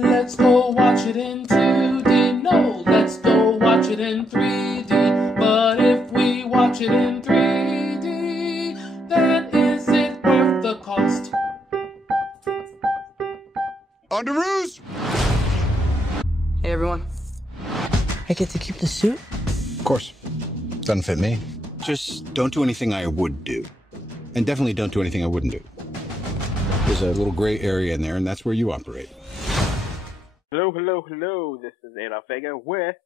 Let's go watch it in 2D. No, let's go watch it in 3D. But if we watch it in 3D, then is it worth the cost? Underoos! Hey everyone. I get to keep the suit? Of course. Doesn't fit me. Just don't do anything I would do. And definitely don't do anything I wouldn't do. There's a little gray area in there, and that's where you operate. Hello, hello, hello. This is Adolph Vega with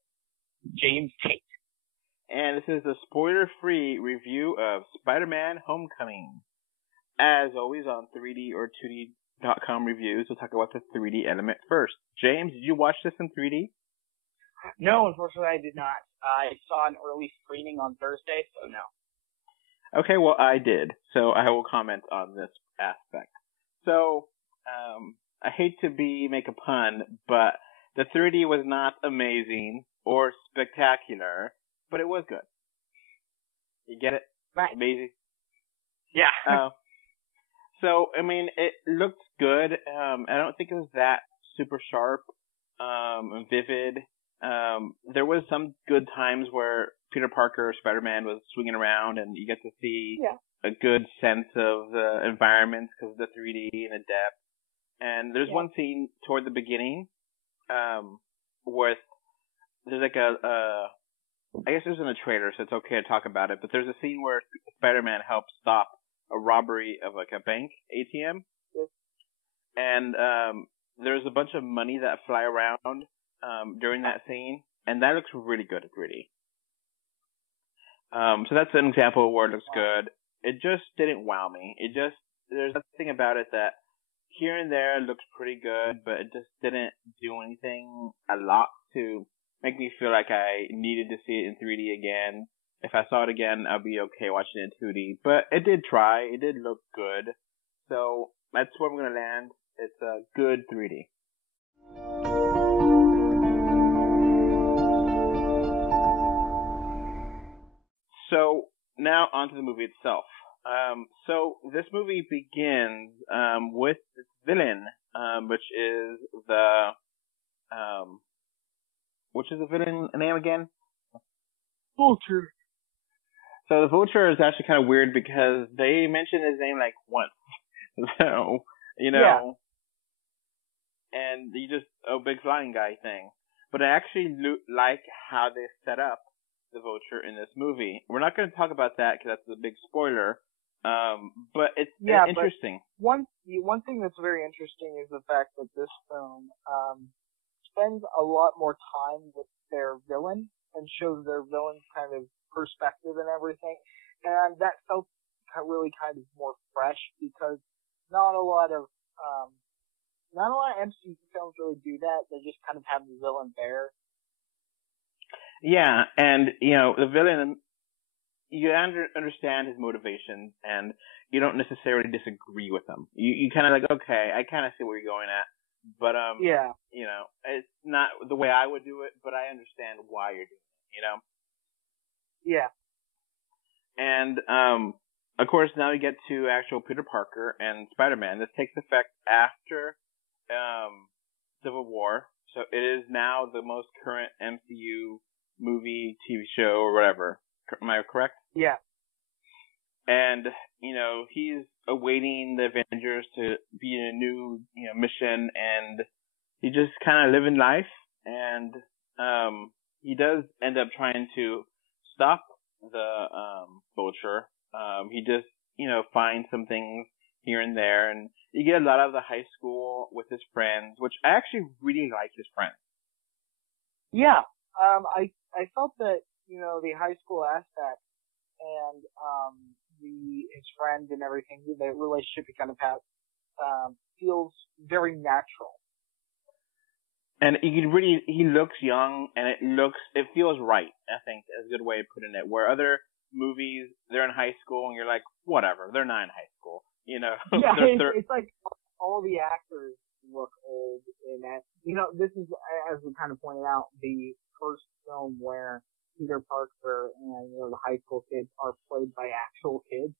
James Tate. And this is a spoiler-free review of Spider-Man Homecoming. As always on 3D or 2D.com reviews, we'll talk about the 3D element first. James, did you watch this in 3D? No, unfortunately I did not. I saw an early screening on Thursday, so no. Okay, well I did, so I will comment on this aspect. So, I hate to make a pun, but the 3D was not amazing or spectacular, but it was good. You get it? Right. Amazing. Yeah. So, I mean, it looked good. I don't think it was that super sharp, and vivid. There was some good times where Peter Parker or Spider-Man was swinging around and you get to see a good sense of the environment because of the 3D and the depth. And there's one scene toward the beginning, where there's like I guess it was in a trailer, so it's okay to talk about it, but there's a scene where Spider-Man helps stop a robbery of like a bank ATM. And, there's a bunch of money that fly around, during that scene, and that looks really good at 3D. So that's an example where it looks good. It just didn't wow me. There's nothing about it that here and there looks pretty good, but it just didn't do anything a lot to make me feel like I needed to see it in 3D again. If I saw it again, I'd be okay watching it in 2D. But it did try. It did look good. So that's where I'm going to land. It's a good 3D. So now onto the movie itself. So this movie begins with this villain, which is the villain name again? Vulture. So the Vulture is actually kind of weird because they mention his name like once. So, and you just, big flying guy thing. But I actually like how they set up the Vulture in this movie. We're not going to talk about that because that's a big spoiler. But it's interesting. But one thing that's very interesting is the fact that this film spends a lot more time with their villain and shows their villain's kind of perspective and everything. And that felt really kind of more fresh because not a lot of MCU films really do that. They just kind of have the villain there. Yeah, and, the villain, you understand his motivations, and you don't necessarily disagree with him. You kind of like, okay, I kind of see where you're going at, but, it's not the way I would do it, but I understand why you're doing it, Yeah. And, of course, now we get to actual Peter Parker and Spider-Man. This takes effect after, Civil War, so it is now the most current MCU movie, TV show, or whatever. Am I correct? Yeah. And, he's awaiting the Avengers to be in a new, mission, and he's just kind of living life, and, he does end up trying to stop the, Vulture. He just, finds some things here and there, and you get a lot of the high school with his friends, which I actually really like his friends. Yeah. I felt that, the high school aspect and, his friend and everything, the relationship he kind of has, feels very natural. And he looks young and it feels right, I think, is a good way of putting it. Where other movies, they're in high school and you're like, whatever, they're not in high school, Yeah, it's like all the actors look old in that. This is, as we kind of pointed out, the first film where Peter Parker and, the high school kids are played by actual kids.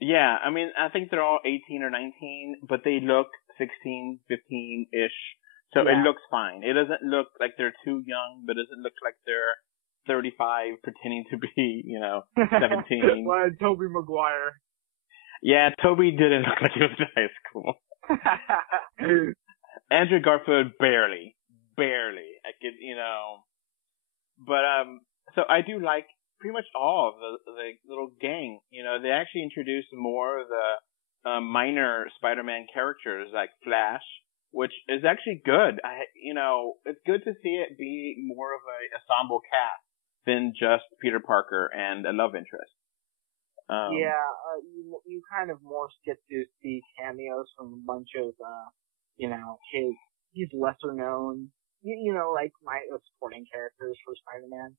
Yeah, I mean, I think they're all 18 or 19, but they look 16, 15-ish. So it looks fine. It doesn't look like they're too young, but it doesn't look like they're 35 pretending to be, 17. Well, Tobey Maguire. Yeah, Toby didn't look like he was in high school. Andrew Garfield barely. I could, But so I do like pretty much all of the little gang. They actually introduced more of the minor Spider-Man characters like Flash, which is actually good. It's good to see it be more of a ensemble cast than just Peter Parker and a love interest. You kind of more get to see cameos from a bunch of, his lesser known, like supporting characters for Spider-Man.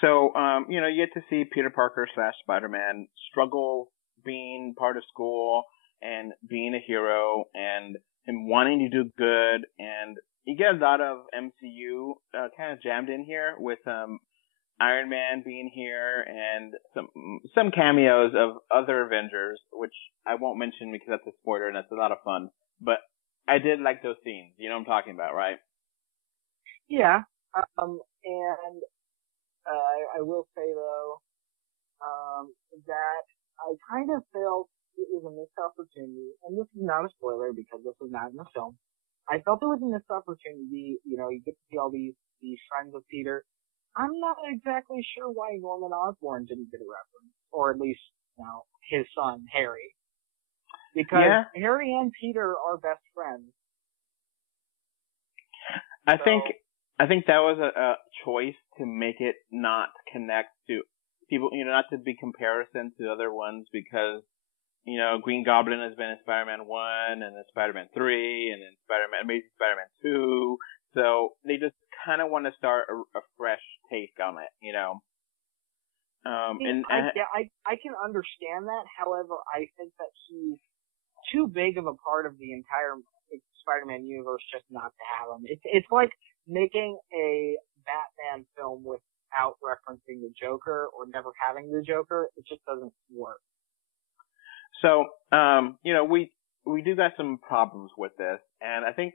So, you get to see Peter Parker / Spider-Man struggle being part of school and being a hero and him wanting to do good, and you get a lot of MCU kind of jammed in here with Iron Man being here and some cameos of other Avengers, which I won't mention because that's a spoiler and that's a lot of fun. But I did like those scenes. You know what I'm talking about, right? Yeah. I will say though that I kind of felt it was a missed opportunity, and this is not a spoiler because this was not in the film. I felt it was a missed opportunity. You get to see all these friends of Peter. I'm not exactly sure why Norman Osborn didn't get a reference, or at least, his son, Harry. Because Harry and Peter are best friends. I think that was a choice to make it not connect to people, not to be comparison to other ones because, Green Goblin has been in Spider-Man 1 and then Spider-Man 3 and then Amazing Spider-Man 2. So they just kind of want to start a fresh take on it, I can understand that. However, I think that he's too big of a part of the entire Spider-Man universe just not to have him. It's like making a Batman film without referencing the Joker or never having the Joker. It just doesn't work. So, we do got some problems with this, and I think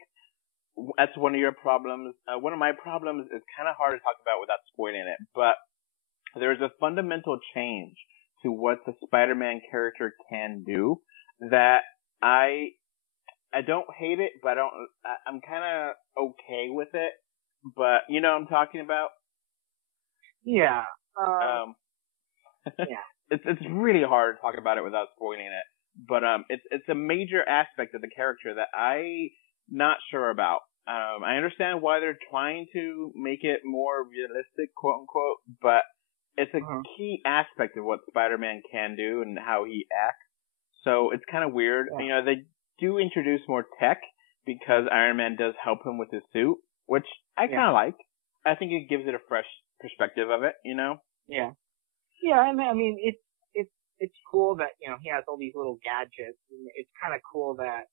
that's one of your problems. One of my problems is kind of hard to talk about without spoiling it, but there's a fundamental change to what the Spider-Man character can do that I don't hate it, but I'm kind of okay with it. But you know what I'm talking about? Yeah. Yeah. It's really hard to talk about it without spoiling it. But it's a major aspect of the character that I'm not sure about. I understand why they're trying to make it more realistic, quote unquote, but it's a key aspect of what Spider-Man can do and how he acts. So it's kind of weird. Yeah. They do introduce more tech because Iron Man does help him with his suit, which I kind of like. I think it gives it a fresh perspective of it, Yeah. Yeah, I mean, it's cool that, he has all these little gadgets, and it's kind of cool that,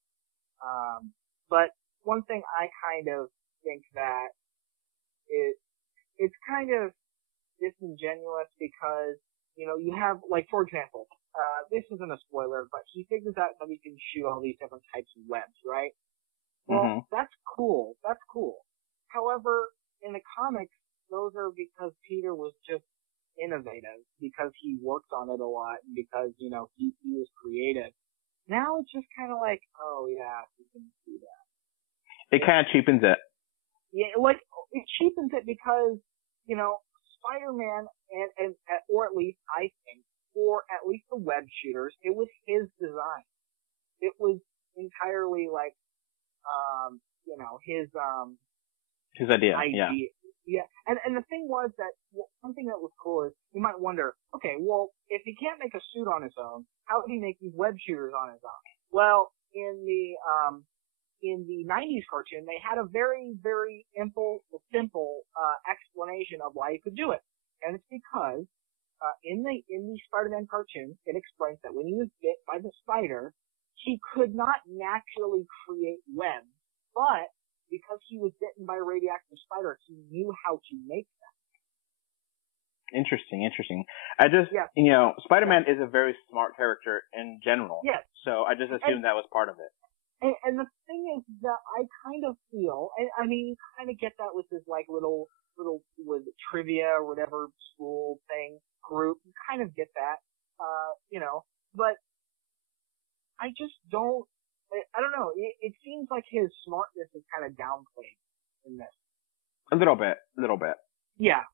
but one thing I kind of think that it's kind of disingenuous because, you have, like, for example, this isn't a spoiler, but he figures out that he can shoot all these different types of webs, right? Well, that's cool. However, in the comics, those are because Peter was just innovative, because he worked on it a lot, and because, he was creative. Now it's just kind of like, oh yeah, you can do that. It kind of cheapens it. Yeah, like, it cheapens it because, Spider-Man, and or at least I think, for at least the web shooters, it was his design. It was entirely like, his idea. Yeah. And the thing was that something that was cool is you might wonder, okay, well, if he can't make a suit on his own, how did he make these web shooters on his own? Well, in the 90s cartoon, they had a very, very simple explanation of why he could do it. And it's because, in the Spider-Man cartoon, it explains that when he was bit by the spider, he could not naturally create webs, but because he was bitten by a radioactive spider, he knew how to make them. Interesting. I just, Spider-Man is a very smart character in general. Yes. So I just assumed that was part of it. And the thing is that I kind of feel, and I mean, you kind of get that with this like little with trivia or whatever school thing group. You kind of get that, but I just don't. I don't know. It seems like his smartness is kind of downplayed in this. A little bit. Yeah.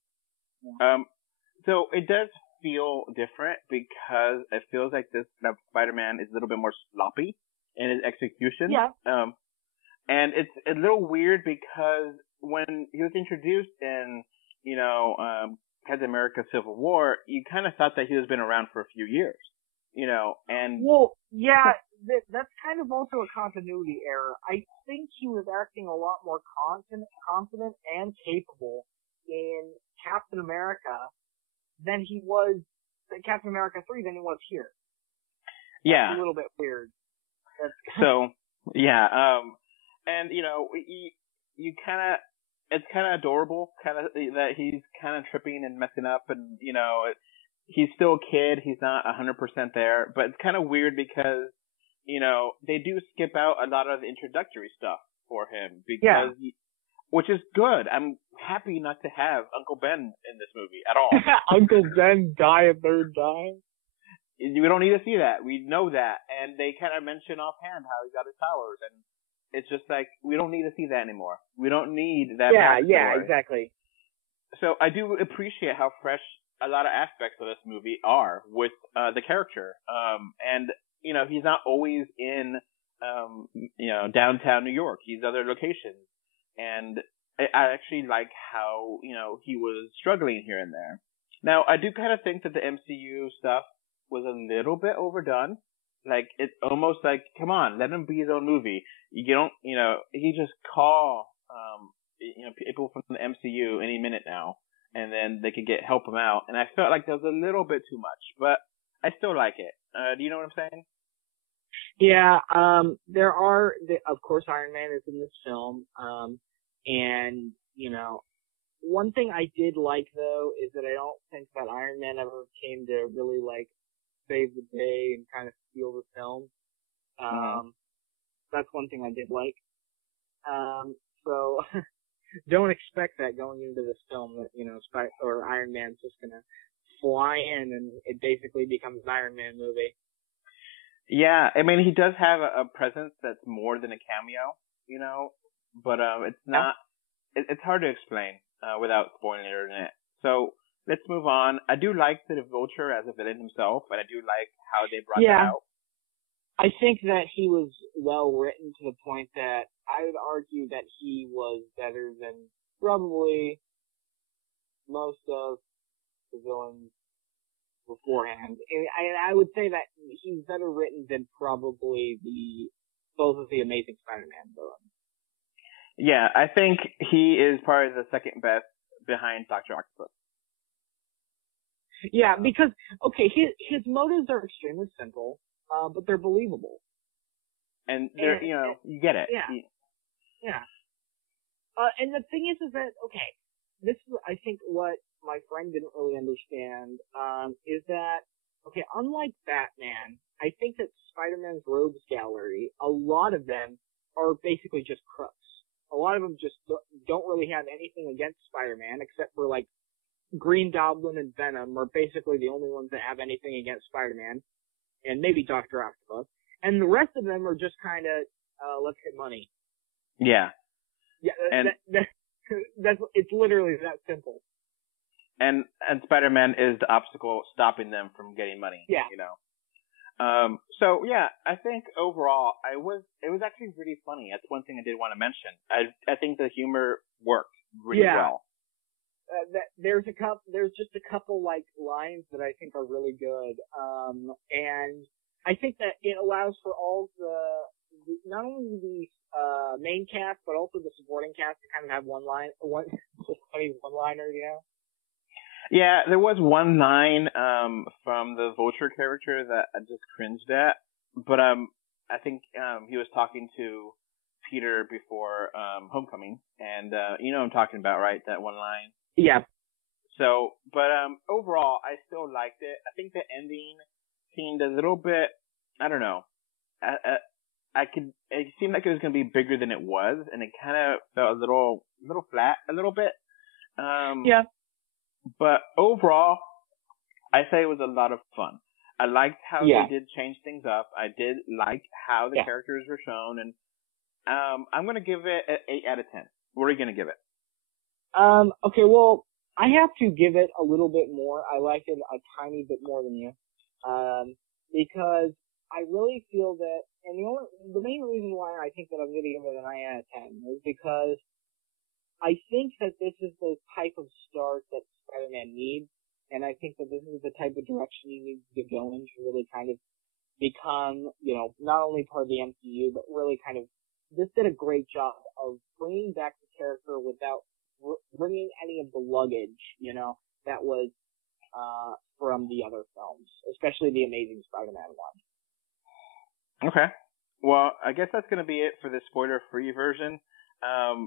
So it does feel different because it feels like this Spider-Man is a little bit more sloppy in his execution. Yeah. And it's a little weird because when he was introduced in, Captain America Civil War, you kind of thought that he has been around for a few years, and... Well, yeah, that's kind of also a continuity error. I think he was acting a lot more confident and capable in Captain America than he was in Captain America 3 than he was here. Yeah. That's a little bit weird. So, yeah, and, you kind of, it's kind of adorable, that he's kind of tripping and messing up, and, he's still a kid, he's not 100% there, but it's kind of weird because, they do skip out a lot of the introductory stuff for him, because, which is good. I'm happy not to have Uncle Ben in this movie at all. Uncle Ben die a third time? We don't need to see that. We know that. And they kind of mention offhand how he got his powers. And it's just like, we don't need to see that anymore. We don't need that. Yeah, exactly. So I do appreciate how fresh a lot of aspects of this movie are with the character. And, he's not always in, downtown New York. He's other locations. And I actually like how, he was struggling here and there. Now, I do kind of think that the MCU stuff was a little bit overdone. Like, it's almost like, come on, let him be his own movie. You don't, he just call, people from the MCU any minute now, and then they could help him out. And I felt like that was a little bit too much, but I still like it. Do you know what I'm saying? Yeah, of course, Iron Man is in this film, and, one thing I did like, though, is that I don't think that Iron Man ever came to really, save the day and kind of steal the film. That's one thing I did like. So, don't expect that going into this film that, or Iron Man's just gonna fly in and it basically becomes an Iron Man movie. Yeah, I mean, he does have a presence that's more than a cameo, but it's not, it's hard to explain without spoiling it. So let's move on. I do like the Vulture as a villain himself, and I do like how they brought that out. I think that he was well written to the point that I would argue that he was better than probably most of the villains beforehand. And I would say that he's better written than probably both of the Amazing Spider-Man villains. Yeah, I think he is probably the second best behind Dr. Octopus. Yeah, because, okay, his motives are extremely simple, but they're believable. And they're, you get it. Yeah. And the thing is that, okay, this is, I think, what my friend didn't really understand, is that, okay, unlike Batman, I think that Spider-Man's rogues gallery, a lot of them are basically just crooks. A lot of them just don't really have anything against Spider-Man, except for, Green Goblin and Venom are basically the only ones that have anything against Spider-Man, and maybe Dr. Octopus. And the rest of them are just kind of, let's get money. Yeah. Yeah, it's literally that simple. And Spider-Man is the obstacle stopping them from getting money. Yeah. So yeah, I think overall it was actually really funny. That's one thing I did want to mention. I think the humor worked really well. There's just a couple lines that I think are really good. And I think that it allows for all the not only the main cast but also the supporting cast to kind of have one funny one-liner, Yeah, there was one line from the Vulture character that I just cringed at, but I think he was talking to Peter before Homecoming, and you know what I'm talking about, right? That one line. Yeah. So, but overall, I still liked it. I think the ending seemed a little bit, I don't know. it seemed like it was going to be bigger than it was, and it kind of felt a little flat a little bit. Yeah. But overall, I say it was a lot of fun. I liked how they did change things up. I did like how the characters were shown, and I'm going to give it an 8 out of 10. What are you going to give it? Okay, well, I have to give it a little bit more. I liked it a tiny bit more than you. Because I really feel that, and the main reason why I think that I'm going to give it an 9 out of 10 is because I think that this is the type of start that Spider-Man needs, and I think that this is the type of direction he needs to go in to really kind of become, not only part of the MCU, but really kind of, this did a great job of bringing back the character without bringing any of the luggage, that was from the other films, especially the Amazing Spider-Man one. Okay. Well, I guess that's going to be it for the spoiler-free version.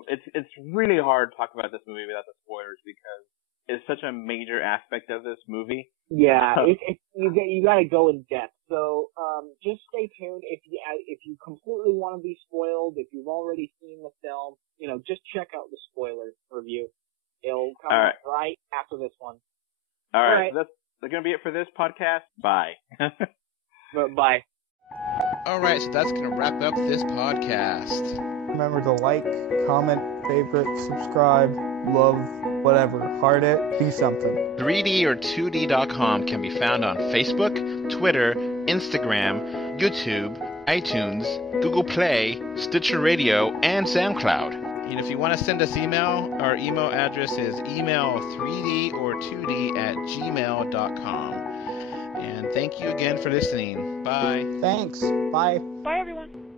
It's really hard to talk about this movie without the spoilers because it's such a major aspect of this movie. Yeah, you got to go in depth. So just stay tuned. If you completely want to be spoiled, if you've already seen the film, just check out the spoiler review. It'll come right after this one. All right. So that's going to be it for this podcast. Bye. Bye. All right, so that's going to wrap up this podcast. Remember to like, comment, favorite, subscribe, love, whatever. Heart it, be something. 3D or 2D.com can be found on Facebook, Twitter, Instagram, YouTube, iTunes, Google Play, Stitcher Radio, and SoundCloud. And if you want to send us email, our email address is email3dortwo d@gmail.com. And thank you again for listening. Bye. Thanks. Bye. Bye, everyone.